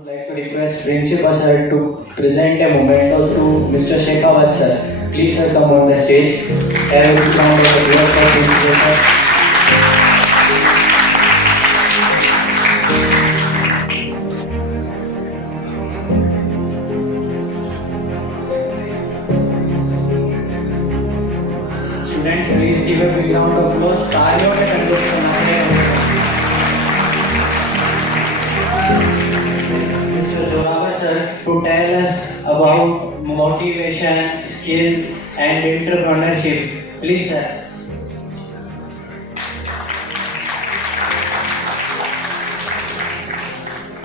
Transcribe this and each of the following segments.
would like to request Principal sir to present a memento to Mr. Shekhawat sir. Please sir, come on the stage. Have a round of applause for Principal sir. Students, please give a big round of applause. तालियों में कंडोज करना है. Mr. Jorawa sir to tell us about motivation, skills and entrepreneurship. Please sir.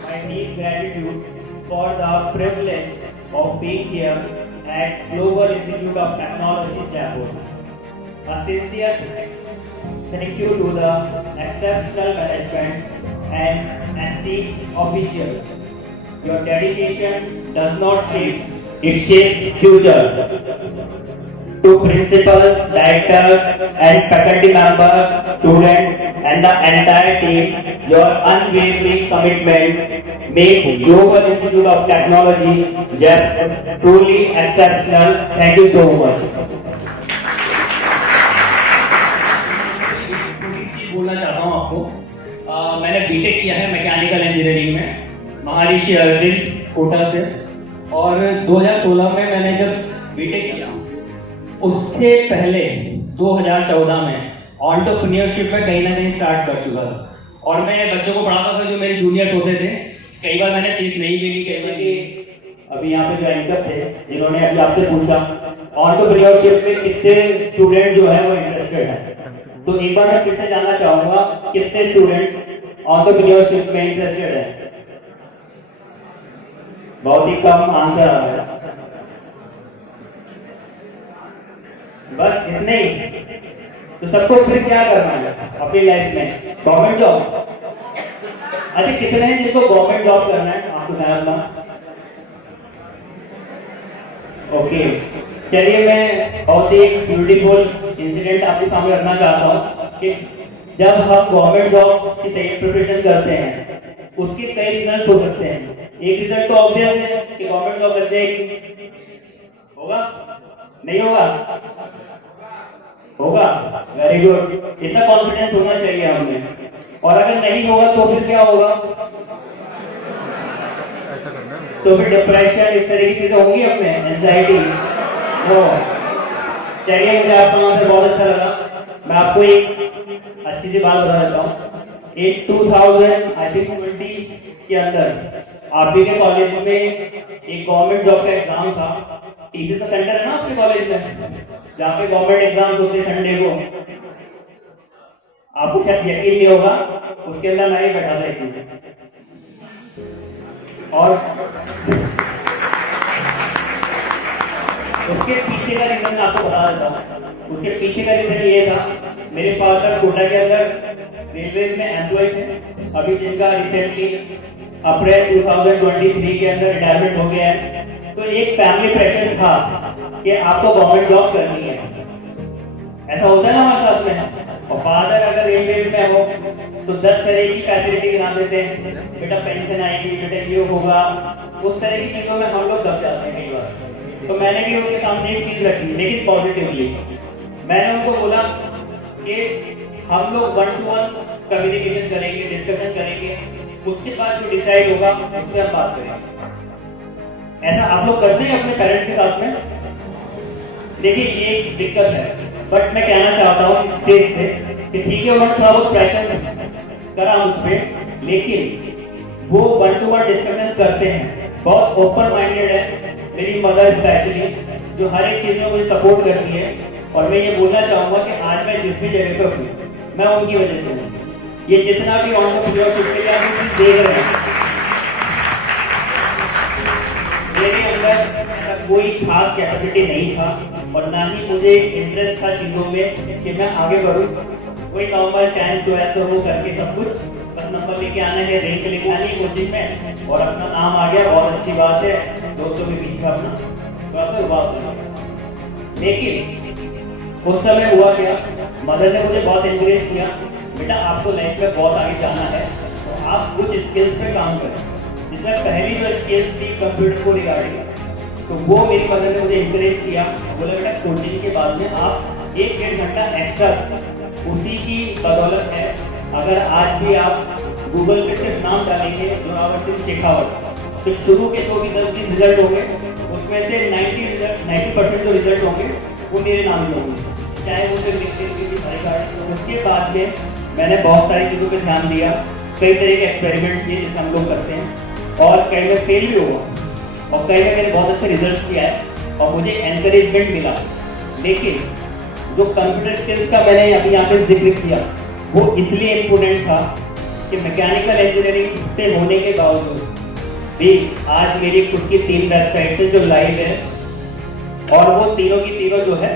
My deep gratitude for the privilege of being here at Global Institute of Technology, Jaipur. A sincere thank you to the exceptional management and esteemed officials. Your dedication does not shape, it shapes future. To principals, directors and faculty members, students and the entire team, your unwavering commitment makes Global Institute of Technology Jaipur truly exceptional. Thank you so much. बोलना चाहता हूँ आपको। मैंने BTech किया है mechanical engineering में महर्षि अरविंद कोटा से, और 2016 में मैंने जब बीटेक किया उससे पहले 2014 में एंटरप्रेन्योरशिप में कहीं ना कहीं स्टार्ट कर चुका था, और मैं बच्चों को पढ़ाता था जो मेरे जूनियर्स होते थे। कई बार मैंने फीस नहीं भी ली, जैसे कि अभी यहाँ पे जो एंकर थे जिन्होंने अभी आपसे पूछा एंटरप्रेन्योरशिप में कितने स्टूडेंट जो है वो इंटरेस्टेड है, तो एक बार मैं फिर से जानना चाहूंगा कितने स्टूडेंट एंटरप्रेन्योरशिप में इंटरेस्टेड है। बहुत ही कम आंसर आ रहा है, बस इतने ही। तो सबको फिर क्या करना है अपनी लाइफ में? Government job. अच्छा, कितने हैं जिनको गवर्नमेंट जॉब करना है? आपको ध्यान। ओके, चलिए मैं बहुत ही ब्यूटीफुल इंसिडेंट आपके सामने रखना चाहता हूँ कि जब हम गवर्नमेंट जॉब की प्रिपरेशन करते हैं उसके कई रिजल्ट हो सकते हैं। एक रिजल्ट तो ऑब्वियस है कि गवर्नमेंट जॉब लग जाएगी। होगा? नहीं होगा? होगा। वेरी गुड, इतना कॉन्फिडेंस होना चाहिए हमें। और अगर नहीं होगा तो फिर क्या होगा? तो फिर डिप्रेशन, इस तरह की चीजें होंगी हमें, एंजाइटी। चलिए, मुझे आपका आंसर बहुत अच्छा लगा। मैं आपको एक अच्छी सी बात बता देता हूँ। एक 2020 के अंदर आप ही के कॉलेज में एक गवर्नमेंट जॉब का एग्जाम था। टीसी का सेंटर है ना आपके कॉलेज में, जहाँ पे गवर्नमेंट एग्जाम होते हैं संडे को। आपको शायद यकीन नहीं होगा, उसके अंदर मैं ही बैठा था एक। और उसके पीछे का रीजन आपको बता देता हूँ। उसके पीछे का रीजन ये था, मेरे फादर कोटा के अंदर रेलवे में एम्प्लॉय थे, अभी जिनका रिसेंटली अप्रैल 2023 के अंदर रिटायरमेंट हो गया है। तो एक फैमिली प्रेशर था कि आपको गवर्नमेंट जॉब करनी है। ऐसा होता है ना हमारे साथ में। और फादर अगर रेलवे में हो तो 10 तरह की फैसिलिटी गिना देते हैं, बेटा पेंशन आएगी, बेटा ये होगा। उस तरह की चीजों में हम लोग दब जाते हैं कई बार। तो मैंने भी उनके सामने एक चीज रखी, लेकिन पॉजिटिवली। मैंने उनको बोला कि हम लोग 1-to-1 कम्युनिकेशन करेंगे, डिस्कशन करेंगे, उसके बाद जो डिसाइड होगा उस पर हम बात करेंगे। ऐसा आप लोग करते हैं अपने पेरेंट्स के साथ में? देखिए, ये एक दिक्कत है, बट मैं कहना चाहता हूँ स्टेज से कि ठीक है, उन्होंने थोड़ा बहुत प्रेशर करा मुझ पर, लेकिन वो 1-to-1 डिस्कशन करते हैं, बहुत ओपन माइंडेड है। मेरी मदर स्पेशली, जो हर एक चीज में मुझे सपोर्ट करती है। और मैं ये बोलना चाहूंगा कि आज मैं जिस भी जगह पर हूँ, मैं उनकी वजह से हूँ। ये जितना भी एंटरप्रेन्योरशिप के लिए आप देख रहे हैं, मेरे अंदर कोई खास कैपेसिटी नहीं था, और ना ही मुझे इंटरेस्ट था चीजों में कि मैं आगे बढ़ूं। कोई नॉर्मल 10th 12th वो करके सब कुछ, बस नंबर लेके आना है, रैंक लेके आनी है कोचिंग में, और अपना नाम आ गया, बहुत अच्छी बात है। दोस्तों के बीच का अपना थोड़ा सा रुबाब लगा। लेकिन उस समय हुआ क्या, मदर ने मुझे बहुत एनकरेज किया, बेटा आपको लाइफ में बहुत आगे जाना है, तो आप कुछ स्किल्स पे काम करें। जिसमें पहली जो स्किल्स थी कंप्यूटर को रिगार्डिंग, तो वो मेरी मदर ने मुझे इंकरेज किया, बोला बेटा कोचिंग के बाद में आप 1-1.5 घंटा एक्स्ट्रा, उसी की बदौलत है अगर आज भी आप गूगल पे सिर्फ नाम डालेंगे जोरावर सिंह शेखावत, तो शुरू के जो भी 10-20 रिजल्ट होंगे उसमें से 90% जो रिजल्ट होंगे वो मेरे नाम में होंगे, चाहे वो सिर्फ लिंक्डइन की सारी गाड़ी। तो उसके बाद में मैंने बहुत सारी चीज़ों पर ध्यान दिया, कई तरह के एक्सपेरिमेंट किए जिसे हम लोग करते हैं, और कई में फेल भी हुआ और कई में मैंने बहुत अच्छे रिजल्ट किया है और मुझे एनकरेजमेंट मिला। लेकिन जो कंप्यूटर स्किल्स का मैंने अभी यहाँ पे जिक्र किया वो इसलिए इम्पोर्टेंट था कि मैकेनिकल इंजीनियरिंग से होने के बावजूद भी आज मेरी खुद की 3 वेबसाइट है जो लाइव है, और वो तीनों की तीनों जो है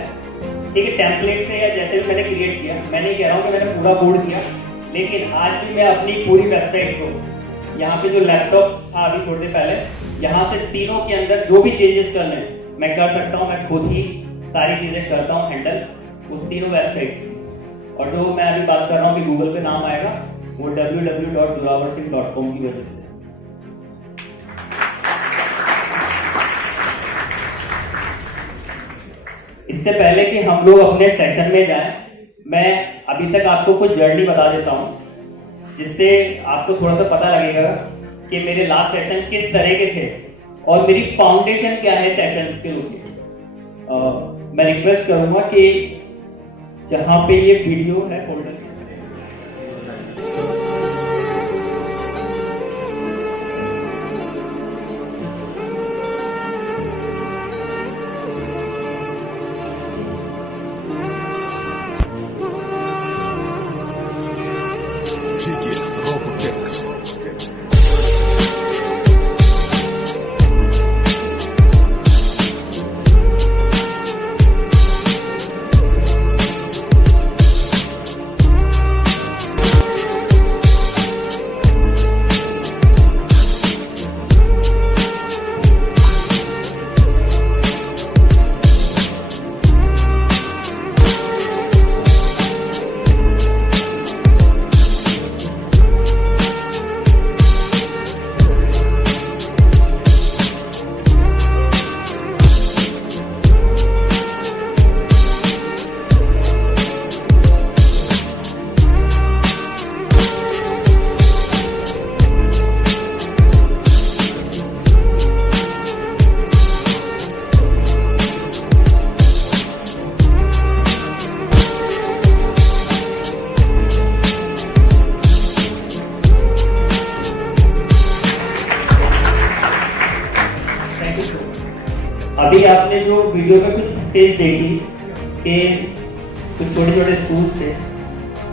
ठीक है टेम्पलेट से या जैसे भी मैंने क्रिएट किया, मैं नहीं कह रहा हूँ कि मैंने पूरा कोड किया, लेकिन आज भी मैं अपनी पूरी वेबसाइट को यहाँ पे जो लैपटॉप था अभी थोड़ी देर पहले, यहाँ से तीनों के अंदर जो भी चेंजेस करने मैं कर सकता हूँ, मैं खुद ही सारी चीजें करता हूँ हैंडल उस तीनों वेबसाइट से। और जो मैं अभी बात कर रहा हूँ कि गूगल पे नाम आएगा वो www.joraversingh.com की वजह से। इससे पहले कि हम लोग अपने सेशन में जाएं, मैं अभी तक आपको कुछ जर्नी बता देता हूं जिससे आपको थोड़ा सा पता लगेगा कि मेरे लास्ट सेशन किस तरह के थे और मेरी फाउंडेशन क्या है सेशंस के लिए। मैं रिक्वेस्ट करूंगा कि जहां पे ये वीडियो है फोल्डर अभी आपने जो वीडियो में कुछ फुटेज देखी कि कुछ छोटे छोटे स्कूल थे,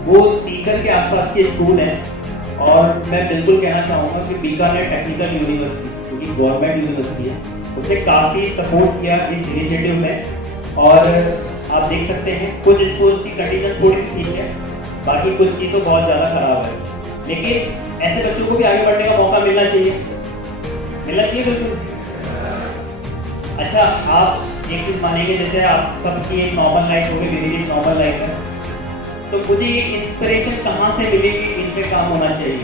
वो सीकर के आसपास के स्कूल हैं, और मैं बिल्कुल कहना चाहूँगा कि बीकानेर टेक्निकल यूनिवर्सिटी जो कि गवर्नमेंट यूनिवर्सिटी है, उसने काफ़ी सपोर्ट किया इस इनिशिएटिव में। और आप देख सकते हैं कुछ स्कूल्स की कंडीशन थोड़ी सी ठीक है, बाकी कुछ की तो बहुत ज़्यादा खराब है, लेकिन ऐसे बच्चों को भी आगे बढ़ने का मौका मिलना चाहिए बिल्कुल। अच्छा, आप एक चीज मानेंगे, जैसे आप सबकी एक नॉर्मल लाइफ होगी, मेरी एक नॉर्मल लाइफ है, तो मुझे ये इंस्पिरेशन कहाँ से मिलेगी, इन पे काम होना चाहिए।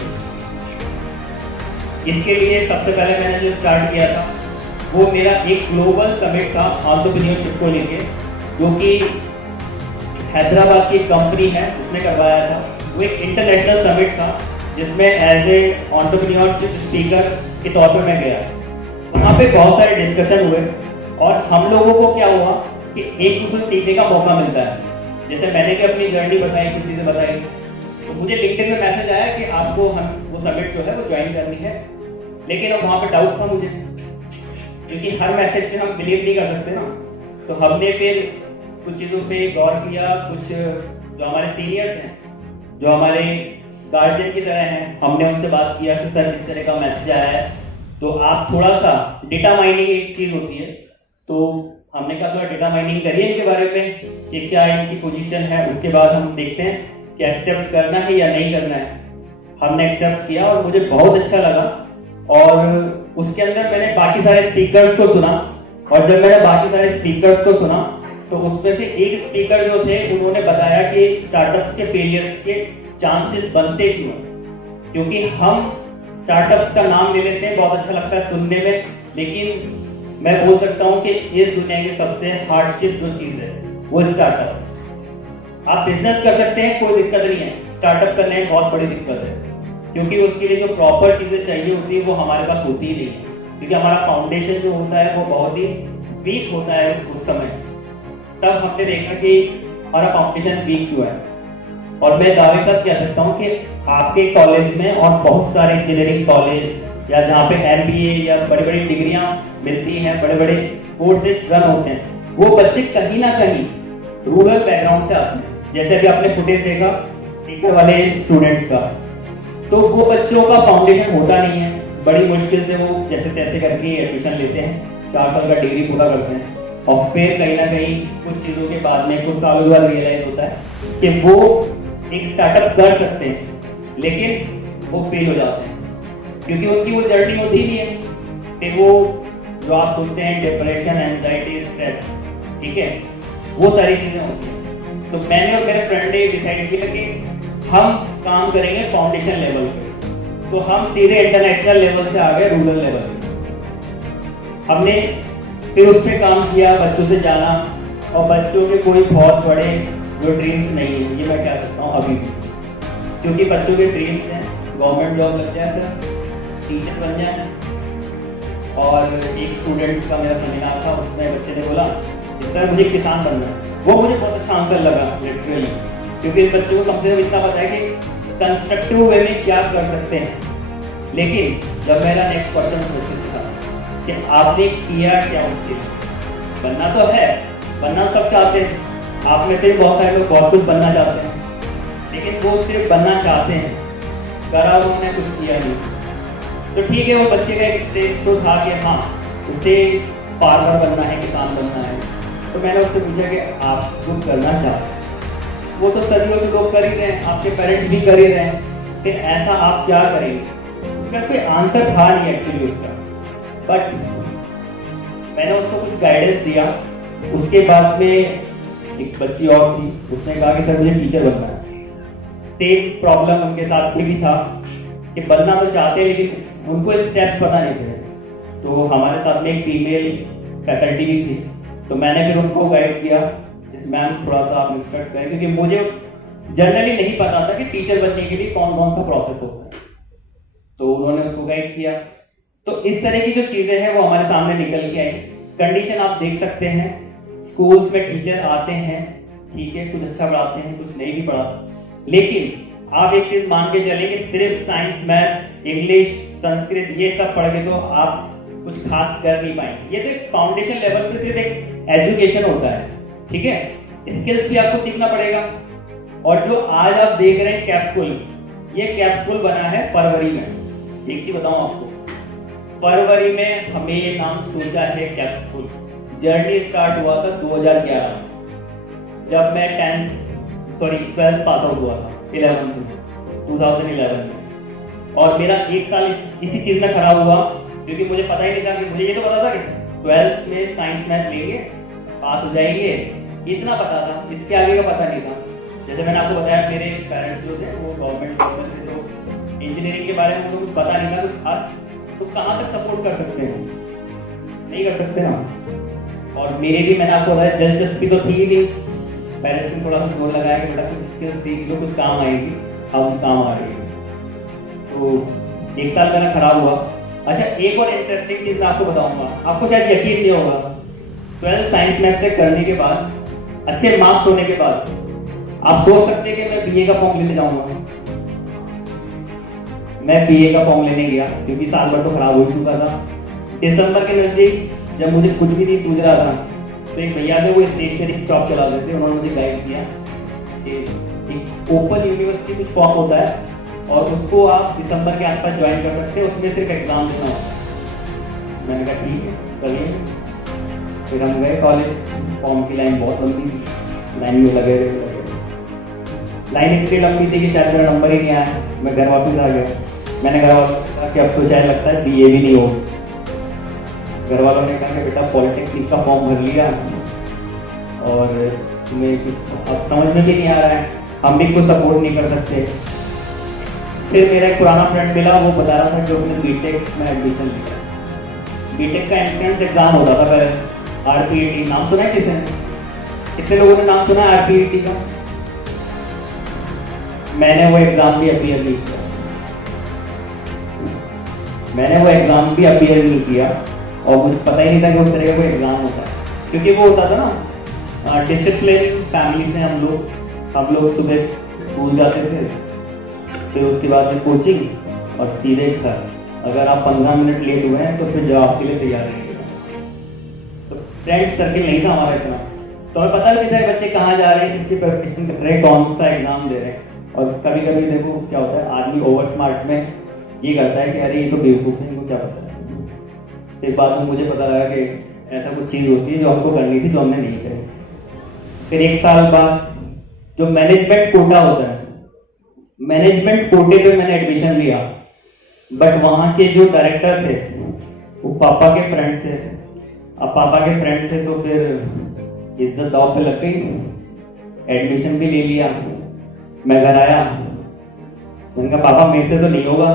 इसके लिए सबसे पहले मैंने जो स्टार्ट किया था वो मेरा एक ग्लोबल समिट था एंटरप्रेन्योरशिप को लेके, जो कि हैदराबाद की कंपनी है उसने करवाया था। वो एक इंटरनेशनल समिट था जिसमें एज ए एंटरप्रेन्योरशिप स्पीकर के तौर पर मैं गया। वहाँ पे बहुत सारे डिस्कशन हुए और हम लोगों को क्या हुआ कि एक दूसरे से सीखने का मौका मिलता है। जैसे मैंने भी अपनी जर्नी बताई, कुछ चीजें बताई, तो मुझे लिंक्डइन में मैसेज आया कि आपको वो समिट जो है वो ज्वाइन करनी है, लेकिन अब वहाँ पे डाउट था मुझे, क्योंकि हर मैसेज पे हम बिलीव नहीं कर सकते ना। तो हमने फिर कुछ चीज़ों पे गौर किया, कुछ जो हमारे सीनियर्स हैं, जो हमारे गार्जियन की तरह हैं, हमने उनसे बात किया कि सर इस तरह का मैसेज आया है, तो आप थोड़ा सा डेटा माइनिंग एक चीज़ होती है, तो हमने कहा थोड़ा डेटा माइनिंग करिए इनके बारे में कि क्या इनकी पोजीशन है, उसके बाद हम देखते हैं कि एक्सेप्ट करना है या नहीं करना है। हमने एक्सेप्ट किया और मुझे बहुत अच्छा लगा, और उसके अंदर मैंने बाकी सारे स्पीकर्स को सुना, और जब मैंने बाकी सारे स्पीकर्स को सुना तो उसमें से एक स्पीकर जो थे उन्होंने बताया कि स्टार्टअप्स के फेलियर्स के चांसेस बनते क्यों, क्योंकि हम स्टार्टअप्स का नाम ले लेते हैं, बहुत अच्छा लगता है सुनने में, लेकिन मैं बोल सकता हूँ कि इस दुनिया की सबसे हार्डशिप जो चीज है वो स्टार्टअप। आप बिजनेस कर सकते हैं, कोई दिक्कत नहीं है, स्टार्टअप करने में बहुत बड़ी दिक्कत है, क्योंकि उसके लिए जो प्रॉपर चीजें चाहिए होती है वो हमारे पास होती ही नहीं है, क्योंकि हमारा फाउंडेशन जो होता है वो बहुत ही वीक होता है उस समय। तब हमने देखा कि हमारा फाउंडेशन वीक क्यों है, और मैं दावे के साथ कह सकता हूँ कि आपके कॉलेज में और बहुत सारे इंजीनियरिंग कॉलेज या जहाँ पे MBA या बड़ी बड़ी डिग्रियां मिलती हैं, बड़े बड़े कोर्सेज रन होते हैं, वो बच्चे कहीं ना कहीं रूरल बैकग्राउंड से आते हैं। जैसे अभी आपने फुटेज देखा सीकर वाले स्टूडेंट्स का, तो वो बच्चों का फाउंडेशन होता नहीं है, बड़ी मुश्किल से वो जैसे तैसे करके एडमिशन लेते हैं, 4 साल का डिग्री पूरा करते हैं, और फिर कहीं ना कहीं कुछ चीजों के बाद में कुछ सालों बाद रियलाइज होता है कि वो एक स्टार्टअप कर सकते हैं, लेकिन वो फेल हो जाते हैं, क्योंकि उनकी वो जर्नी होती ही नहीं है। फिर वो जो आप सुनते हैं डिप्रेशन, एंजाइटी, स्ट्रेस, ठीक है, वो सारी चीजें होती हैं। तो मैंने और मेरे फ्रेंड ने डिसाइड किया कि हम काम करेंगे फाउंडेशन लेवल पे, तो हम सीधे इंटरनेशनल लेवल से आ गए रूरल लेवल पे। हमने फिर उस पर काम किया, बच्चों से जाना, और बच्चों के कोई बहुत बड़े जो ड्रीम्स नहीं है, ये मैं कह सकता हूँ अभी भी, क्योंकि बच्चों के ड्रीम्स हैं गवर्नमेंट जॉब लग जाए सर, टीचर बन जाए। और एक स्टूडेंट का मेरा सेमिनार था, उसमें बच्चे ने बोला कि सर मुझे किसान बनना है। वो मुझे बहुत अच्छा आंसर लगा लिटरली, क्योंकि बच्चों को कम से कम इतना पता है कि कंस्ट्रक्टिव वे में क्या कर सकते हैं। लेकिन जब मेरा नेक्स्ट क्वेश्चन पूछा था कि आपने किया क्या उसके लिए, बनना तो है, बनना सब चाहते हैं, आप में से बहुत सारे लोग बहुत कुछ बनना चाहते हैं, लेकिन वो सिर्फ बनना चाहते हैं, करा उन्होंने कुछ किया नहीं। तो ठीक है, वो बच्चे का एक स्टेज तो था कि हाँ उसे फार्मर बनना है, किसान बनना है। तो मैंने उससे पूछा कि आप कुछ करना चाहते हैं, वो तो सदियों से लोग कर ही रहे हैं, आपके पेरेंट्स भी कर ही रहे हैं, फिर ऐसा आप क्या करेंगे? उसका कोई आंसर था नहीं एक्चुअली उसका, बट मैंने उसको कुछ गाइडेंस दिया। उसके बाद में एक बच्ची और थी, उसने कहा कि सर मुझे टीचर बनना है। सेम प्रॉब्लम उनके साथ भी था कि बनना तो चाहते हैं, लेकिन उनको स्टेप्स पता नहीं थे। तो हमारे साथ में एक फीमेल फैकल्टी भी थी, तो मैंने फिर उनको गाइड किया, मैम थोड़ा सा आप इंस्ट्रक्ट करें, क्योंकि मुझे जनरली नहीं पता था कि टीचर बनने के लिए कौन कौन सा प्रोसेस होता है। तो उन्होंने उसको गाइड किया। तो इस तरह की जो चीजें हैं वो हमारे सामने निकल के आई। कंडीशन आप देख सकते हैं, स्कूल्स में टीचर आते हैं, ठीक है, कुछ अच्छा पढ़ाते हैं, कुछ नहीं भी पढ़ाते, लेकिन आप एक चीज मान के चलें कि सिर्फ साइंस, मैथ, इंग्लिश, संस्कृत ये सब पढ़ के तो आप कुछ खास कर नहीं पाएंगे। ये तो एक फाउंडेशन लेवल पे सिर्फ एक एजुकेशन होता है, ठीक है, स्किल्स भी आपको सीखना पड़ेगा। और जो आज आप देख रहे हैं कैप्सूल, ये कैप्सूल बना है फरवरी में। एक चीज बताऊं आपको, फरवरी में हमें ये नाम सोचा है कैप्सूल। जर्नी स्टार्ट हुआ था 2011 में, जब मैं 12th पास आउट हुआ था, 2011 में। और मेरा एक साल इसी चीज में खराब हुआ, क्योंकि मुझे पता ही नहीं था कि मुझे ये तो पता था कि 12th में साइंस मैथ लेंगे, पास हो जाएंगे, इतना पता था, इसके आगे का पता नहीं था। जैसे मैंने आपको बताया, मेरे पेरेंट्स जो थे वो गवर्नमेंट टीचर थे, तो इंजीनियरिंग के बारे में उनको कुछ पता नहीं था, कुछ खास। तो कहाँ तक सपोर्ट कर सकते हैं? नहीं कर सकते ना। और मेरे भी, मैंने आपको बताया, दिलचस्पी तो थी ही नहीं। पेरेंट्स ने थोड़ा सा जोर लगाया कि बेटा कुछ स्किल्स सीख लो, कुछ काम आएगी, अब काम आ रही है। तो एक साल मेरा खराब हुआ। अच्छा, एक और इंटरेस्टिंग चीज मैं आपको बताऊंगा, आपको शायद यकीन नहीं होगा। 12th साइंस मैथ से करने के बाद, अच्छे मार्क्स होने के बाद, आप सोच सकते हैं कि मैं बीए का फॉर्म लेने जाऊंगा। मैं बीए का फॉर्म लेने गया, क्योंकि साल भर तो खराब हो चुका था। दिसंबर के नजदीक जब मुझे कुछ भी नहीं सूझ रहा था, तो एक भैया थे, वो स्टेशनरी शॉप चलाते थे, उन्होंने मुझे गाइड किया कि एक ओपन यूनिवर्सिटी कुछ फॉर्म होता है, और उसको आप दिसंबर के आसपास ज्वाइन कर सकते हैं, उसमें सिर्फ एग्जाम देना होता है। मैंने कहा ठीक है, करिए। फिर हम गए कॉलेज, फॉर्म की लाइन बहुत लंबी थी, लाइन में लगे रहे। लाइन इतनी लंबी थी कि शायद मेरा नंबर ही नहीं आया। मैं घर वापस आ गया। मैंने घर वालों से कहा कि अब तो शायद लगता है बीए भी नहीं हो। घर वालों ने कहा कि बेटा पॉलिटेक्निक का फॉर्म भर लिया और तुम्हें कुछ अब समझ में भी नहीं आ रहा है, हम भी कुछ सपोर्ट नहीं कर सकते। फिर मेरा एक पुराना फ्रेंड मिला, वो बता रहा था कि उसने बीटेक में एडमिशन लिया। बीटेक का एंट्रेंस एग्जाम होता था पहले, आरपीईटी, नाम सुना है किसी ने? कितने लोगों ने नाम सुना है आरपीईटी का? मैंने वो एग्जाम भी अपीयर नहीं किया, नहीं किया और मुझे पता ही नहीं था कि उस तरह का कोई एग्जाम होता है, क्योंकि वो होता था ना, डिसिप्लिन फैमिली से हम लोग सुबह स्कूल जाते थे, फिर उसके बाद में कोचिंग और सीधे घर। अगर आप 15 मिनट लेट हुए हैं तो फिर जवाब के लिए तैयार रहिए। तो फ्रेंड्स सर्किल नहीं था हमारा इतना, तो हमें पता भी था बच्चे कहाँ जा रहे हैं, किसकी प्रिपरेशन कर रहे हैं, कौन सा एग्जाम दे रहे हैं। और कभी कभी देखो क्या होता है, आदमी ओवर स्मार्ट में ये करता है कि अरे ये तो बेवकूफ़ है, इनको क्या पता है। फिर बाद में मुझे पता लगा कि ऐसा कुछ चीज़ होती है जो हमको करनी थी, जो हमने नहीं करी। फिर 1 साल बाद जो मैनेजमेंट कोटा होता है, मैनेजमेंट कोटे पे मैंने एडमिशन लिया, बट वहाँ के जो डायरेक्टर थे वो पापा के फ्रेंड थे। अब पापा के फ्रेंड थे तो फिर इज्जत दांव पे लग गई। एडमिशन भी ले लिया, मैं घर आया, मैंने कहा पापा मेरे से तो नहीं होगा।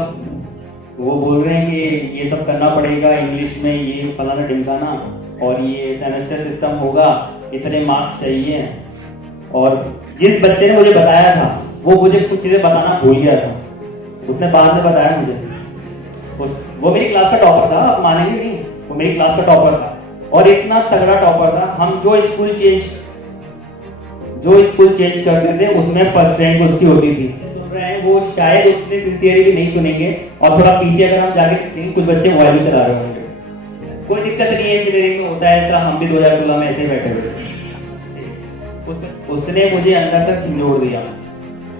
वो बोल रहे हैं कि ये सब करना पड़ेगा इंग्लिश में, ये फलाना ढिमकाना, और ये सेमेस्टर सिस्टम होगा, इतने मार्क्स चाहिए। और जिस बच्चे ने मुझे बताया था वो मुझे कुछ चीज़ें बताना भूल गया था, उसने बाद में बताया मुझे। वो मेरी क्लास का टॉपर था, आप मानेंगे नहीं, वो मेरी क्लास का टॉपर था और इतना तगड़ा टॉपर था। हम जो स्कूल चेंज करते थे उसमें फर्स्ट रैंक उसकी होती थी। सुन रहे हैं वो शायद उतने सिंसियरली नहीं सुनेंगे, और थोड़ा पीछे अगर हम जाके देखेंगे कुछ बच्चे मोबाइल भी चला रहे होंगे। कोई दिक्कत नहीं है, इंजीनियरिंग में होता है ऐसा, हम भी 2016 में ऐसे ही बैठे हुए थे। उसने मुझे अंदर तक झिंझोड़ दिया।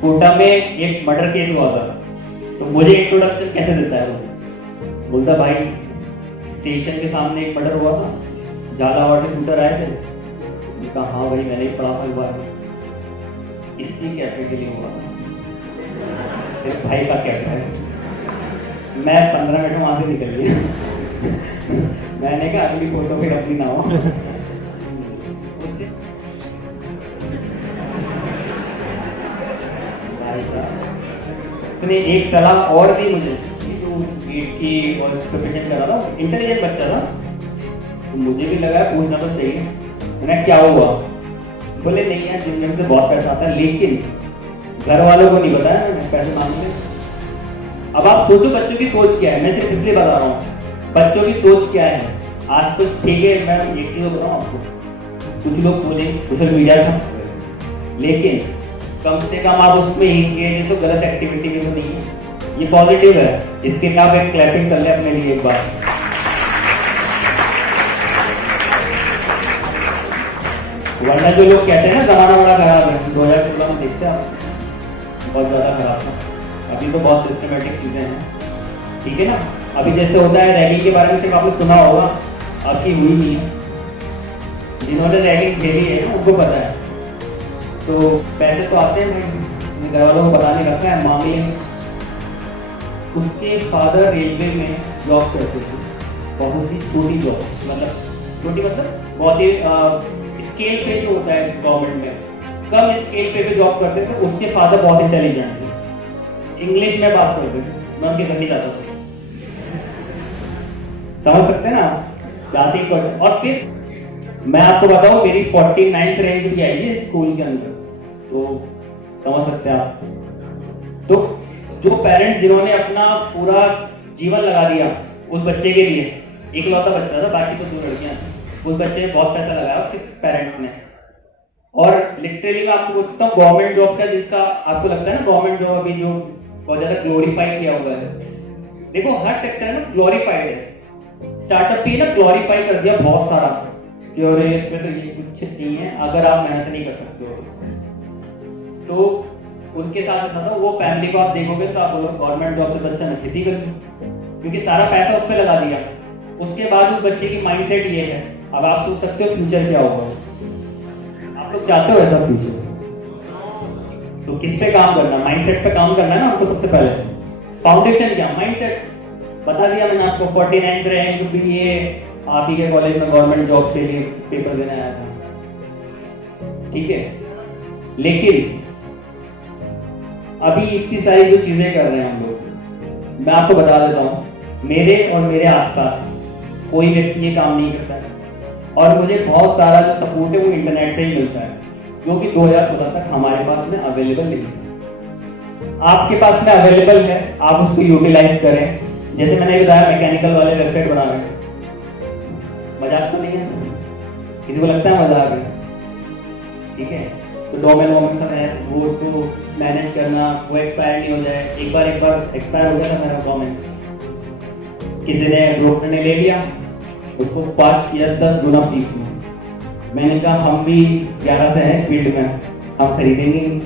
कोटा में एक मर्डर केस हुआ था, तो मुझे इंट्रोडक्शन कैसे देता है वो? बोलता भाई स्टेशन के सामने एक मर्डर हुआ था, झालावाड़ के शूटर आए थे। मैंने कहा हाँ भाई मैंने ही पढ़ा था अखबार में, इसी कैफे के लिए हुआ था। तेरे भाई का कैफे है। मैं 15 मिनट में वहां से निकल गया। मैंने कहा अगली फोटो फिर अपनी ना हो। उसने एक सलाह और दी मुझे, जो गेट की और प्रिपरेशन कर रहा था, इंटेलिजेंट बच्चा था, तो मुझे भी लगा पूछना तो चाहिए। मैंने क्या हुआ? बोले नहीं यार जिम से बहुत पैसा आता है, लेकिन घर वालों को नहीं बताया मैंने पैसे मांगने। अब आप सोचो बच्चों की सोच क्या है, मैं सिर्फ इसलिए बता रहा हूँ बच्चों की सोच क्या है। आज तो ठीक है, मैं एक चीज बताऊँ आपको, कुछ लोग बोले सोशल मीडिया था, लेकिन कम से कम आप उसमें इंगेज, तो गलत एक्टिविटी भी तो नहीं है, ये पॉजिटिव है। इसके लिए आप एक क्लैपिंग कर ले अपने लिए एक बार। वरना जो लोग कहते हैं ना जमाना बड़ा खराब है, 2016 में देखते हैं आप, बहुत ज्यादा खराब था। अभी तो बहुत सिस्टमेटिक चीजें हैं, ठीक है ना। अभी जैसे होता है रैगिंग के बारे में सिर्फ आपने सुना होगा, आपकी हुई नहीं है। जिन्होंने रैगिंग झेली है ना उनको पता है। तो पैसे तो आते हैं भाई, घर वालों को पता नहीं रखा है मामले में। उसके फादर रेलवे में जॉब करते थे, बहुत ही छोटी जॉब, मतलब बहुत ही स्केल पे जो होता है गवर्नमेंट में, कम स्केल पे जॉब करते थे। उसके फादर बहुत इंटेलिजेंट थे, इंग्लिश में बात करते थे, मैं उनके घर ही जाता था। समझ सकते हैं ना, जाति क्वेश्चन। और फिर मैं आपको बताऊं मेरी 49th रैंक भी आई है स्कूल के अंदर, तो समझ सकते हैं आप। तो जो पेरेंट्स जिन्होंने अपना पूरा जीवन लगा दिया उस बच्चे के लिए, इकलौता बच्चा था, बाकी तो 2 लड़कियां थी, उस बच्चे ने बहुत पैसा लगाया उसके पेरेंट्स ने। और लिटरली मैं आपको बोलता हूँ गवर्नमेंट जॉब का, जिसका आपको लगता है ना गवर्नमेंट जॉब अभी जो बहुत ज्यादा ग्लोरीफाई किया हुआ है, देखो हर सेक्टर में ग्लोरीफाइड है। स्टार्टअप भी ना ग्लोरीफाई कर दिया बहुत सारा कि और इसमें तो ये कुछ नहीं है अगर आप मेहनत नहीं कर सकते हो। तो उनके साथ ऐसा था, वो फैमिली को आप देखोगे तो आप बोलो गवर्नमेंट जॉब से बच्चा न खेती कर, क्योंकि सारा पैसा उस पर लगा दिया। उसके बाद उस बच्चे की माइंडसेट ये है, अब आप सोच सकते हो फ्यूचर क्या होगा। आप लोग चाहते हो ऐसा फ्यूचर, तो किस पे काम करना, माइंडसेट पे काम करना है ना आपको। सबसे पहले फाउंडेशन क्या, माइंडसेट बता दिया मैंने आपको। 49th रैंक भी ये आप ही के कॉलेज में गवर्नमेंट जॉब के लिए पेपर देने आया था, ठीक है। लेकिन अभी इतनी सारी जो चीजें कर रहे हैं हम लोग, मैं आपको बता देता हूँ, मेरे और मेरे आसपास कोई व्यक्ति ये काम नहीं करता है, और मुझे बहुत सारा जो सपोर्ट है वो इंटरनेट से ही मिलता है, जो कि 2016 तक हमारे पास में अवेलेबल नहीं था। आपके पास में अवेलेबल है, आप उसको यूटिलाइज करें। जैसे मैंने बताया, मैकेनिकल वाले वेबसाइट बना रहे हैं, मजाक तो नहीं है, किसी को लगता है मजाक है? ठीक है, तो डोमेन वोमेन का है वो, उसको मैनेज करना, वो एक्सपायर नहीं हो जाए। एक बार एक्सपायर हो गया था मेरा डोमेन, किसी ने ब्रोकर ने ले लिया, उसको पार्क किया 10 गुना फीस में। मैंने कहा हम भी 11 से हैं स्पीड में, हम खरीदेंगे नहीं।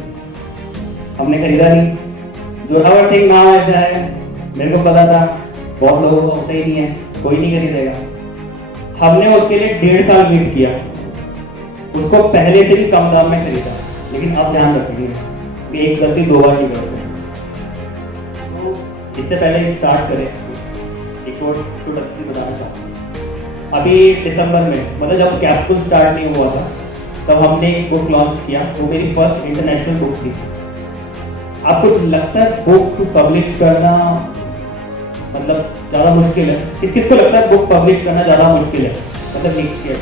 हमने खरीदा नहीं। जोरावर सिंह नाम ऐसा है, मेरे को पता था बहुत लोगों को पता ही नहीं है, कोई नहीं खरीदेगा। हमने उसके लिए 1.5 साल वेट किया, उसको पहले से भी कम दाम में खरीदा। लेकिन अब ध्यान रखिए कि एक गलती 2 बार नहीं करते, तो इससे पहले स्टार्ट करें। एक और छोटा सी चीज बताना चाहता हूँ, अभी दिसंबर में, मतलब जब कैप्सूल स्टार्ट नहीं हुआ था, तब हमने एक बुक लॉन्च किया। वो मेरी फर्स्ट इंटरनेशनल बुक थी। आपको लगता है बुक को पब्लिश करना मतलब ज्यादा मुश्किल है? किस किस को लगता है बुक पब्लिश करना ज्यादा मुश्किल है, मतलब लिख के?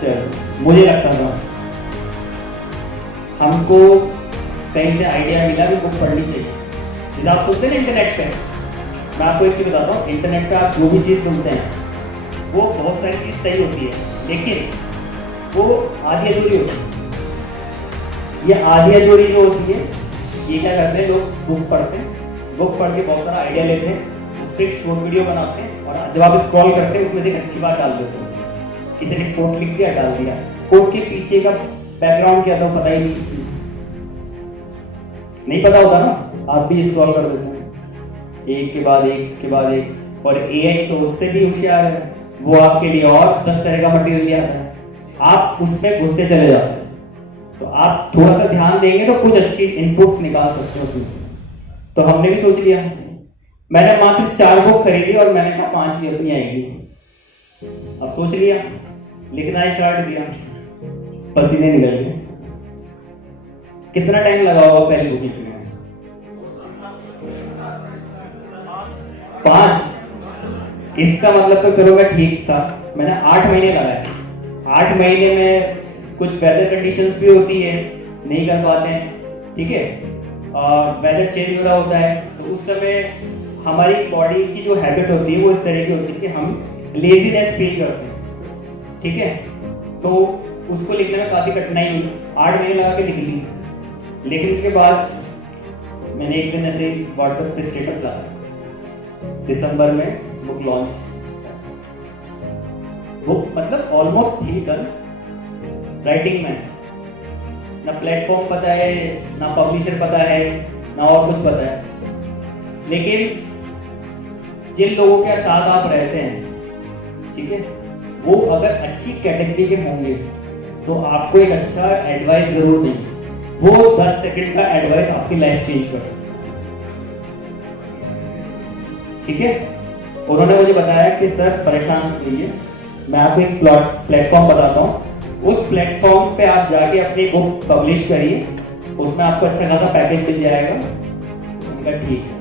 चलो, मुझे लगता था, हमको कहीं से आइडिया मिला कि बुक पढ़नी चाहिए। जैसे आप सुनते हैं इंटरनेट पे, मैं आपको एक चीज बताता हूँ, इंटरनेट पे आप जो भी चीज सुनते हैं वो बहुत सारी चीज सही होती है, लेकिन वो आधी अधूरी होती है। ये आधी अधूरी जो होती है, ये क्या करते हैं लोग, बुक पढ़ते हैं, बुक पढ़ के बहुत सारा आइडिया लेते हैं, उस पर एक शॉर्ट वीडियो बनाते हैं, और जब आप स्क्रॉल करते हैं उसमें से एक अच्छी बात डाल देते हैं। किसी ने कोट लिख दिया, डाल दिया, कोट के पीछे का बैकग्राउंड क्या था पता ही नहीं पता होता ना, आप भी स्क्रॉल कर देते हैं एक के बाद एक के बाद एक। और एआई तो उससे भी होशियार है, वो आपके लिए और 10 तरह का मटेरियल ले आता है, आप उसमें घुसते चले जाते हैं। तो आप थोड़ा सा ध्यान देंगे तो कुछ अच्छी इनपुट्स निकाल सकते हो उसमें से। तो हमने भी सोच लिया, मैंने मात्र 4 बुक खरीदी और मैंने कहा 5 ही अपनी आएगी। अब सोच लिया, लिखना स्टार्ट किया, पसीने निकल गए। कितना टाइम लगा होगा पहली बुक लिखने में? 5। इसका मतलब तो करो मैं ठीक था, मैंने 8 महीने लगाए। 8 महीने में कुछ वेदर कंडीशंस भी होती है, नहीं कर पाते हैं, ठीक है, और वेदर चेंज हो रहा होता है, तो उस समय हमारी बॉडी की जो हैबिट होती है वो इस तरह की होती है कि हम लेजीनेस फील करते हैं, ठीक है। तो उसको लिखने में काफी कठिनाई हुई, 8 महीने लगा के लिख ली। लिखने के बाद मैंने एक दिन ऐसे व्हाट्सएप पे स्टेटस डाला, दिसंबर में बुक लॉन्च। बुक मतलब ऑलमोस्ट थी डन राइटिंग में, ना प्लेटफॉर्म पता है, ना पब्लिशर पता है, ना और कुछ पता है। लेकिन जिन लोगों के साथ आप रहते हैं, ठीक है, वो अगर अच्छी कैटेगरी के होंगे तो आपको एक अच्छा एडवाइस जरूर देंगे। वो 10 सेकंड का एडवाइस आपकी लाइफ चेंज कर सकता है, ठीक है। उन्होंने मुझे बताया कि सर परेशान मत होइए, मैं आपको एक प्लेटफॉर्म बताता हूँ, उस प्लेटफॉर्म पे आप जाके अपनी बुक पब्लिश करिए, उसमें आपको अच्छा खासा पैकेज मिल जाएगा। उनका ठीक है।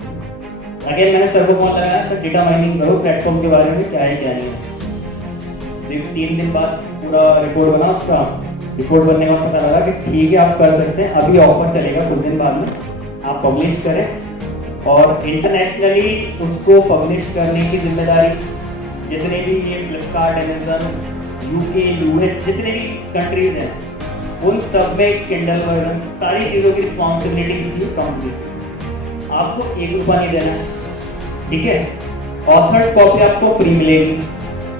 अगर मैंने सर को फोन लगाया तो डेटा माइनिंग करो प्लेटफॉर्म के बारे में, क्या है क्या नहीं है। 3 दिन बाद पूरा रिपोर्ट बना उसका, रिपोर्ट बनने का पता लगा कि ठीक है आप कर सकते हैं, अभी ऑफर चलेगा कुछ दिन बाद में, आप पब्लिश करें। और इंटरनेशनली उसको पब्लिश करने की जिम्मेदारी जितने भी ये फ्लिपकार्ट, अमेजन, यूके, यूएस, जितने भी कंट्रीज हैं, उन सब में किंडल वर्जन सारी चीज़ों की रिस्पॉन्सिबिलिटी इसकी कंपनी, आपको 1 रुपया नहीं देना है, ठीक है। ऑथर्स कॉपी आपको फ्री मिलेगी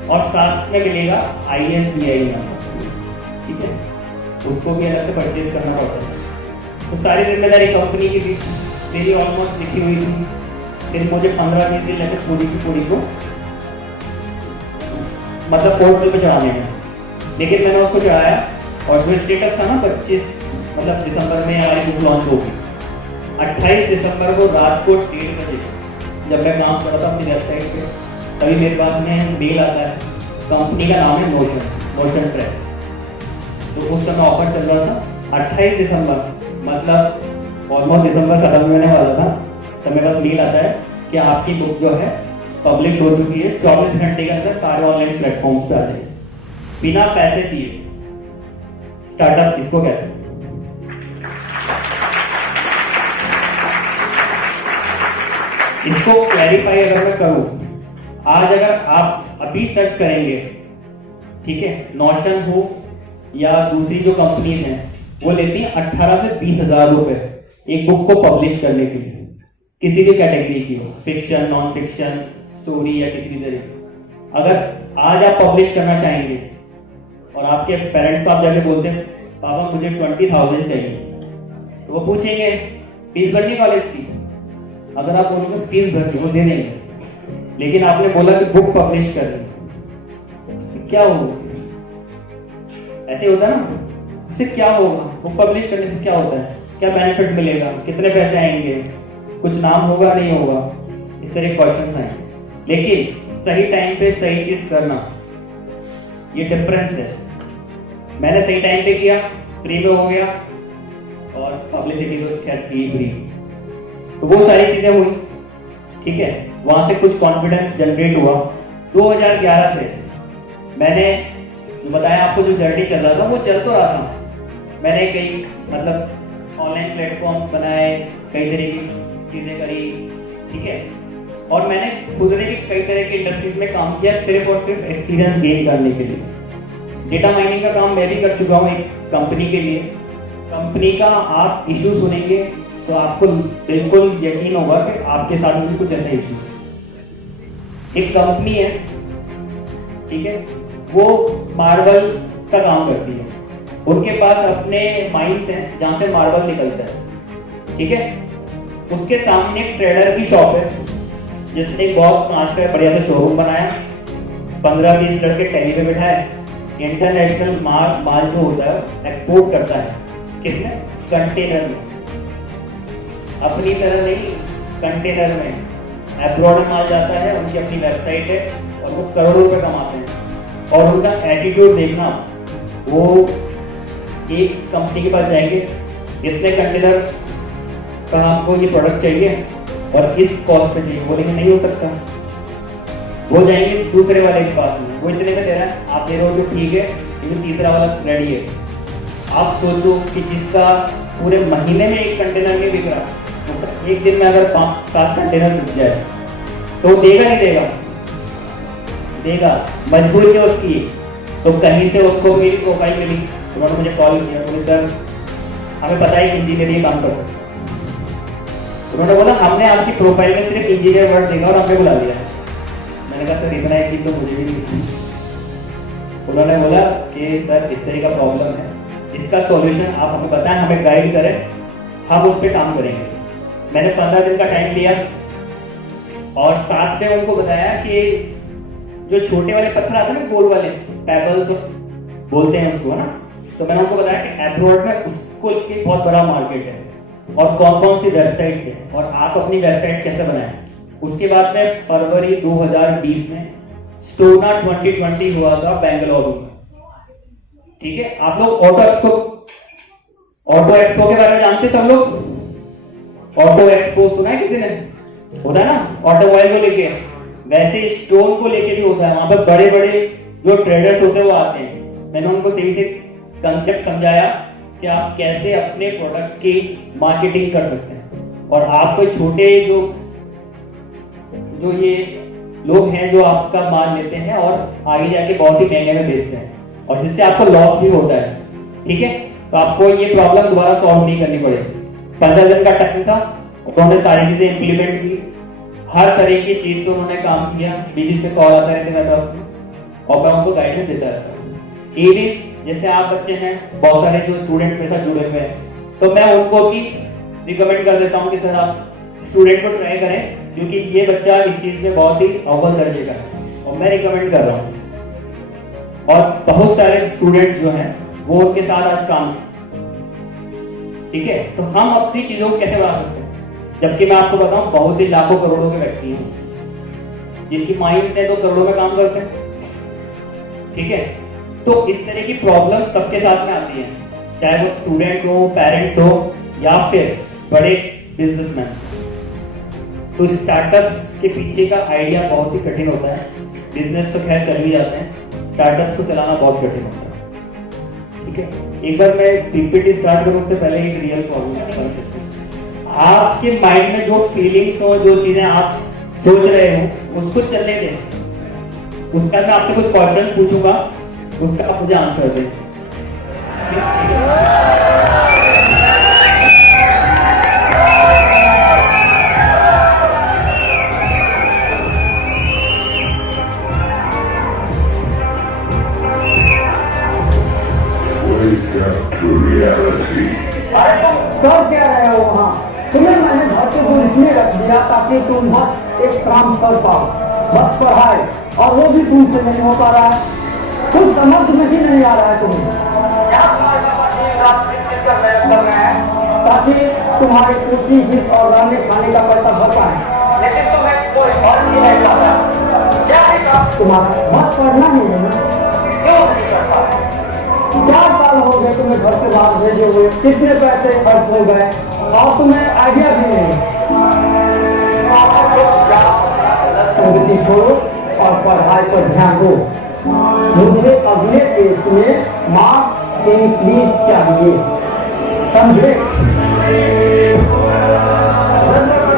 और साथ में मिलेगा ISBN नंबर, ठीक है, उसको भी अलग से परचेज करना पड़ता है। तो सारी जिम्मेदारी कंपनी की भी मेरी ऑलमोस्ट लिखी हुई थी। फिर मुझे 15-20 दिन लगे पूरी को मतलब पोर्टल पे चढ़ाने में, लेकिन मैंने उसको चढ़ाया और जो स्टेटस था ना 25 मतलब दिसंबर में हमारी बुक लॉन्च होगी, 28 दिसंबर को रात को 1:30 बजे जब मैं काम कर रहा था अपनी वेबसाइट पे, तभी मेरे पास में मेल आता है, कंपनी का नाम है नोशन प्रेस। तो उस समय ऑफर चल रहा था 28 दिसंबर, मतलब ऑलमोस्ट दिसंबर खत्म होने वाला था, तो मेरे पास मेल आता है कि आपकी बुक जो है पब्लिश हो चुकी है, 24 घंटे के अंदर सारे ऑनलाइन प्लेटफॉर्म्स पे आ जाएगी, बिना पैसे दिए। स्टार्टअप इसको कहते हैं। इसको क्लैरिफाई अगर मैं करूं, आज अगर आप अभी सर्च करेंगे, ठीक है, नोशन हो या दूसरी जो कंपनीज हैं, वो लेती हैं 18 से 20 हजार रुपए एक बुक को पब्लिश करने के लिए, किसी भी कैटेगरी की हो, फिक्शन, नॉन फिक्शन, स्टोरी या किसी भी तरह की। अगर आज आप पब्लिश करना चाहेंगे और आपके पेरेंट्स को आप जाके बोलते हैं पापा मुझे 20,000 चाहिए, तो वो पूछेंगे फीस भरनी कॉलेज की, अगर आप उनको फीस भर वो दे देंगे। लेकिन आपने बोला कि बुक पब्लिश करनी, उससे क्या होगा? ऐसे होता है ना, उससे क्या होगा? बुक पब्लिश करने से क्या होता है? क्या बेनिफिट मिलेगा? कितने पैसे आएंगे? कुछ नाम होगा, नहीं होगा? इस तरह क्वेश्चन आएंगे। लेकिन सही टाइम पे सही चीज करना, ये डिफरेंस है। मैंने सही टाइम पे किया, फ्री में हो गया, और पब्लिसिटी तो खैर थी फ्री, तो वो सारी चीजें हुई, ठीक है। वहां से कुछ कॉन्फिडेंस जनरेट हुआ। 2011 से मैंने जो बताया आपको, जो जर्नी चल रहा था वो चल तो रहा था। मैंने कई मतलब ऑनलाइन प्लेटफॉर्म बनाए, कई तरह की चीजें करी, ठीक है, और मैंने खुद ने भी कई तरह की इंडस्ट्रीज में काम किया, सिर्फ और सिर्फ एक्सपीरियंस गेन करने के लिए। डेटा माइनिंग का काम मैं भी कर चुका हूँ एक कंपनी के लिए। कंपनी का आप इशू सुनेंगे तो आपको बिल्कुल यकीन होगा कि आपके साथ भी कुछ ऐसा इशू है। एक कंपनी है, ठीक है, वो मार्बल का काम करती है। उनके पास अपने माइंस हैं जहां से मार्बल निकलता है, ठीक है। उसके सामने एक ट्रेडर की शॉप है, जिसने एक बहुत कांच का बढ़िया सा शोरूम बनाया, 15-20 लड़के टैली पे बिठाए, इंटरनेशनल माल जो होता है एक्सपोर्ट करता है, किसमें? कंटेनर में, अपनी तरह नहीं, कंटेनर में अब्रॉड माल जाता है। उनकी अपनी वेबसाइट है और वो करोड़ों रुपए कमाते हैं। और उनका एटीट्यूड देखना, वो एक कंपनी के पास जाएंगे, इतने कंटेनर का हमको ये प्रोडक्ट चाहिए और इस कॉस्ट पे चाहिए, बोलेंगे नहीं हो सकता। वो जाएंगे दूसरे वाले के पास में, वो इतने का दे रहा है, आप दे रहे हो तो ठीक है, लेकिन तीसरा वाला रेडी है। आप सोचो कि जिसका पूरे महीने में एक कंटेनर नहीं बिक रहा, उसका एक दिन में अगर 5-7 कंटेनर बिक जाए तो देगा नहीं देगा? देगा, मजबूरी है उसकी। तो कहीं से उसको मेरी प्रोफाइल मिली, उन्होंने मुझे कॉल किया, बोले सर हमें पता है इंजीनियरिंग काम कर सकते हैं। उन्होंने बोला हमने आपकी प्रोफाइल में सिर्फ इंजीनियर वर्ड देखा और हमने बुला लिया। मैंने कहा सर इतना यकीन तो मुझे भी नहीं। उन्होंने बोला कि सर इस तरह का प्रॉब्लम है, इसका सॉल्यूशन आप हमें बताएं, हमें गाइड करें, हम उस पर काम करेंगे। मैंने 15 दिन का टाइम लिया और साथ में उनको बताया कि जो छोटे वाले पत्थर आते हैं ना, गोल वाले पेबल्स बोलते हैं उसको, ना, तो मैंने उनको बताया कि एब्रॉड में उसको एक बहुत बड़ा मार्केट है और कौन कौन सी वेबसाइट्स है और आप अपनी वेबसाइट कैसे बनाएं। उसके बाद में फरवरी 2020 में स्टोना 2020 हुआ था बेंगलुरु में, ठीक है। आप लोग ऑटो एक्सपो के बारे में जानते सब लोग? ऑटो एक्सपो सुना है किसी ने? होता है ना, ऑटोमोबाइल को लेके, वैसे स्टोन को लेके भी होता है। वहां पर बड़े बड़े जो ट्रेडर्स होते हैं वो आते हैं। मैंने उनको सही से कंसेप्ट समझाया कि आप कैसे अपने प्रोडक्ट की मार्केटिंग कर सकते हैं, और आप कोई छोटे जो ये लोग हैं जो आपका माल लेते हैं और आगे जाके बहुत ही महंगे में बेचते हैं, और जिससे आपको लॉस भी होता है, ठीक है। तो आपको ये प्रॉब्लम दोबारा सॉल्व नहीं करनी पड़ेगी। 15 दिन का टाइम था, उन्होंने सारी चीजें इंप्लीमेंट की, हर तरह की चीज पे उन्होंने काम किया। बीच पे कॉल आता रहते मेरे पास और मैं उनको गाइडेंस देता रहता हूँ। इवन जैसे आप बच्चे हैं, बहुत सारे जो स्टूडेंट्स मेरे साथ जुड़े हुए हैं, तो मैं उनको भी रिकमेंड कर देता हूँ कि सर आप स्टूडेंट को ट्राई करें, क्योंकि ये बच्चा इस चीज में बहुत ही अव्वल दर्जे का है, और मैं रिकमेंड कर रहा हूँ। और बहुत सारे स्टूडेंट्स जो हैं वो उनके साथ आज काम, ठीक है। तो हम अपनी चीजों को कैसे बढ़ा सकते हैं, जबकि मैं आपको बताऊं बहुत ही लाखों करोड़ों के व्यक्ति हैं जिनकी माइंड से तो करोड़ों में काम करते हैं, ठीक है। तो इस तरह की प्रॉब्लम सबके साथ में आती है, चाहे वो स्टूडेंट हो, पेरेंट्स हो, या फिर बड़े बिजनेसमैन। तो स्टार्टअप्स के पीछे का आइडिया बहुत ही कठिन होता है। बिजनेस तो खैर चल भी जाते हैं, स्टार्टअप्स को चलाना बहुत कठिन होता है। ठीक है, एक बार मैं पीपीटी स्टार्ट करूँ उससे पहले एक रियल प्रॉब्लम, आपके माइंड में जो फीलिंग्स हो, जो चीजें आप सोच रहे हो, उसको चलने दें। उसका मैं आपसे कुछ क्वेश्चन पूछूंगा, उसका आप मुझे आंसर दें। अरे तुम कर क्या रहे हो वहाँ? तुम्हें मैंने घर से दूर इसलिए रख दिया ताकि तुम बस एक काम कर पाओ, बस पढ़ाई, और वो भी तुमसे नहीं हो पा रहा है। कुछ समझ में ही नहीं आ रहा है तुम्हें। क्या तुम्हारे पापा दिन रात प्रैक्टिस कर रहे हैं ताकि तुम्हारे कुर्सी फीस और रहने खाने का पैसा भर पाए, लेकिन तुम्हें कोई फर्क ही नहीं पड़ता। क्या है काम तुम्हारा? बस पढ़ना ही है ना? क्यों नहीं कर पा रहे? 4 साल हो गए तुम्हें घर से बाहर भेजे हुए, कितने पैसे खर्च हो गए और तुम्हें आइडिया भी नहीं। संगति छोड़ो और पढ़ाई पर ध्यान दो। मुझे अगले टेस्ट में मार्क्स इंक्रीज चाहिए, समझे?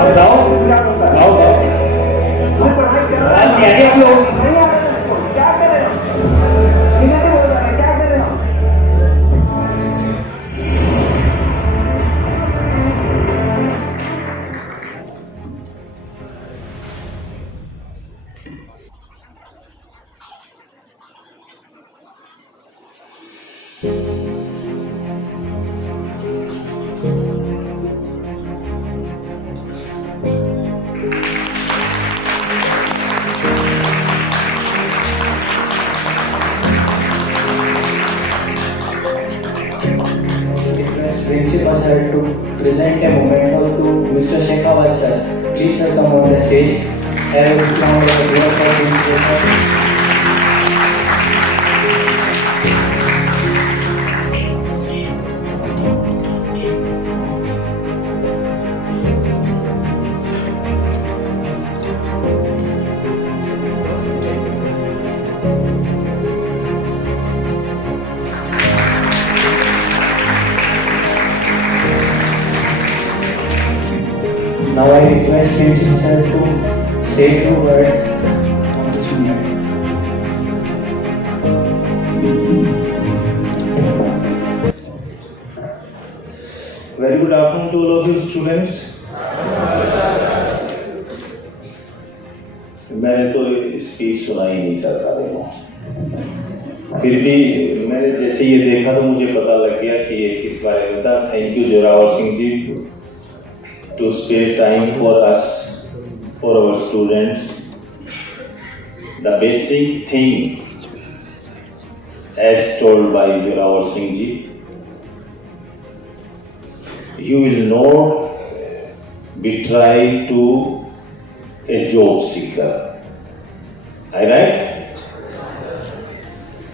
बताओ मैं पढ़ाई कर रहा आज तैयारी आप लोग नहीं आ रहा है, क्या कर रहे हो? नहीं बोल रहा है, क्या कर रहे हो? Principal sir to present a memento to Mr. Shekhawat sir. Please sir come on the stage. Have a round of applause for Principal sir. Now I request Principal sir to say few words on this moment. Very good afternoon to all of you students. मैंने तो speech सुना ही नहीं सकता देखो, फिर भी मैंने जैसे ये देखा तो मुझे पता लग गया कि ये किस बारे में था। Thank you Zorawar Singh ji to spare time for us, for our students. The basic thing as told by Joravar Singh ji, you will not betray to a job seeker. Am I right?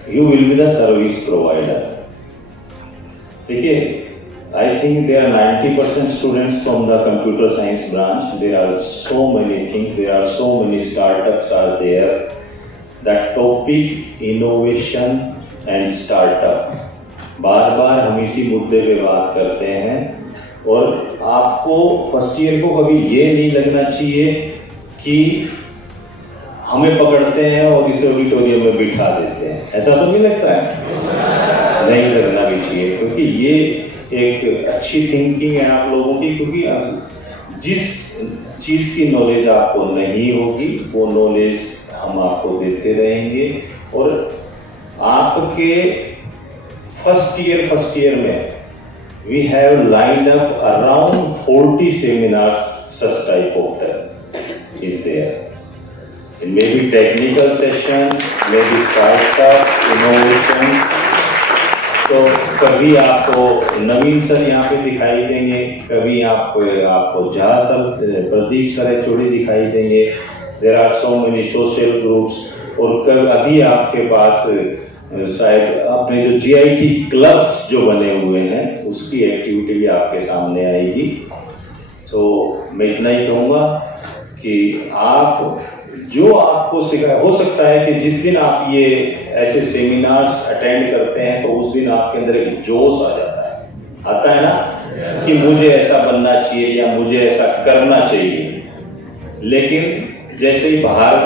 You will be the service provider. देखिए, I think there are 90% students from the computer science branch. There are so many things, there are so many startups are there. That topic innovation and startup. बार बार हम इसी मुद्दे पे बात करते हैं और आपको फर्स्ट ईयर को कभी ये नहीं लगना चाहिए कि हमें पकड़ते हैं और इस ऑडिटोरियम में बिठा देते हैं, ऐसा तो नहीं लगता है? नहीं लगना भी चाहिए, क्योंकि ये एक अच्छी थिंकिंग है आप लोगों की, क्योंकि जिस चीज़ की नॉलेज आपको नहीं होगी वो नॉलेज हम आपको देते रहेंगे। और आपके फर्स्ट ईयर में we have lined up around 40 seminars such type of is there. It may be technical session, maybe startup, innovations. तो कभी आपको नवीन सर यहाँ पे दिखाई देंगे, कभी आपको जहा सर, प्रदीप सर चोड़ी दिखाई देंगे। There are so many social groups, और अभी आपके पास शायद अपने जो GIT क्लब्स जो बने हुए हैं उसकी एक्टिविटी भी आपके सामने आएगी। सो मैं इतना ही कहूँगा कि आप जो आपको सिखा, हो सकता है कि जिस दिन आप ये ऐसे सेमिनार्स अटेंड करते हैं तो उस दिन आपके अंदर एक जोश आ जाता है, आता है ना कि मुझे ऐसा बनना चाहिए या मुझे ऐसा करना चाहिए। लेकिन जैसे ही बाहर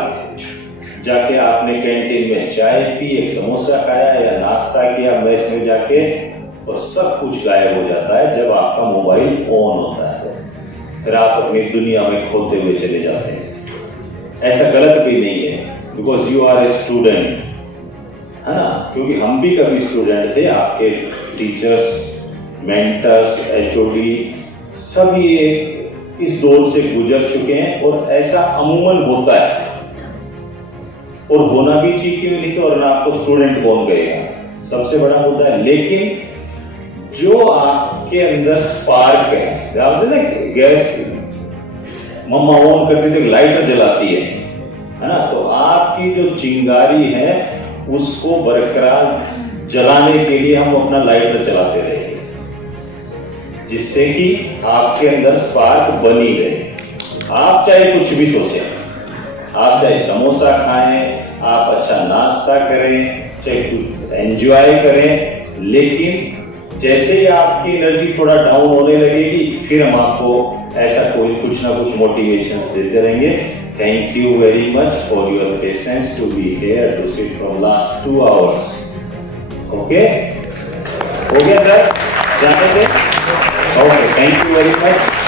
जाके आपने कैंटीन में चाय पी, एक समोसा खाया या नाश्ता किया मेस में जाके, और सब कुछ गायब हो जाता है जब आपका मोबाइल ऑन होता है, फिर आप अपनी दुनिया में खोते हुए चले जाते हैं। ऐसा गलत भी नहीं है, because you are a student, है ना, क्योंकि हम भी कभी स्टूडेंट थे, आपके टीचर्स, मेंटर्स, एचओडी सब ये इस दौर से गुजर चुके हैं, और ऐसा अमूमन होता है और होना भी चाहिए, क्यों नहीं तो, और आपको स्टूडेंट कौन कहेगा, सबसे बड़ा मुद्दा है। लेकिन जो आपके अंदर स्पार्क है, आप ना गैस मम्मा ऑन करती तो लाइटर जलाती है ना, तो आपकी जो चिंगारी है उसको बरकरार जलाने के लिए हम अपना लाइटर चलाते रहेंगे, जिससे कि आपके अंदर स्पार्क बनी रहे। आप चाहे कुछ भी सोचें, आप चाहे समोसा खाएं, आप अच्छा नाश्ता करें, चाहे कुछ एंजॉय करें, लेकिन जैसे ही आपकी एनर्जी थोड़ा डाउन होने लगेगी, फिर हम आपको ऐसा कोई कुछ ना कुछ मोटिवेशंस देते रहेंगे। Thank you very much for your patience to be here to sit for last 2 hours. Okay, हो गया सर, जाने दें। Okay, thank you very much.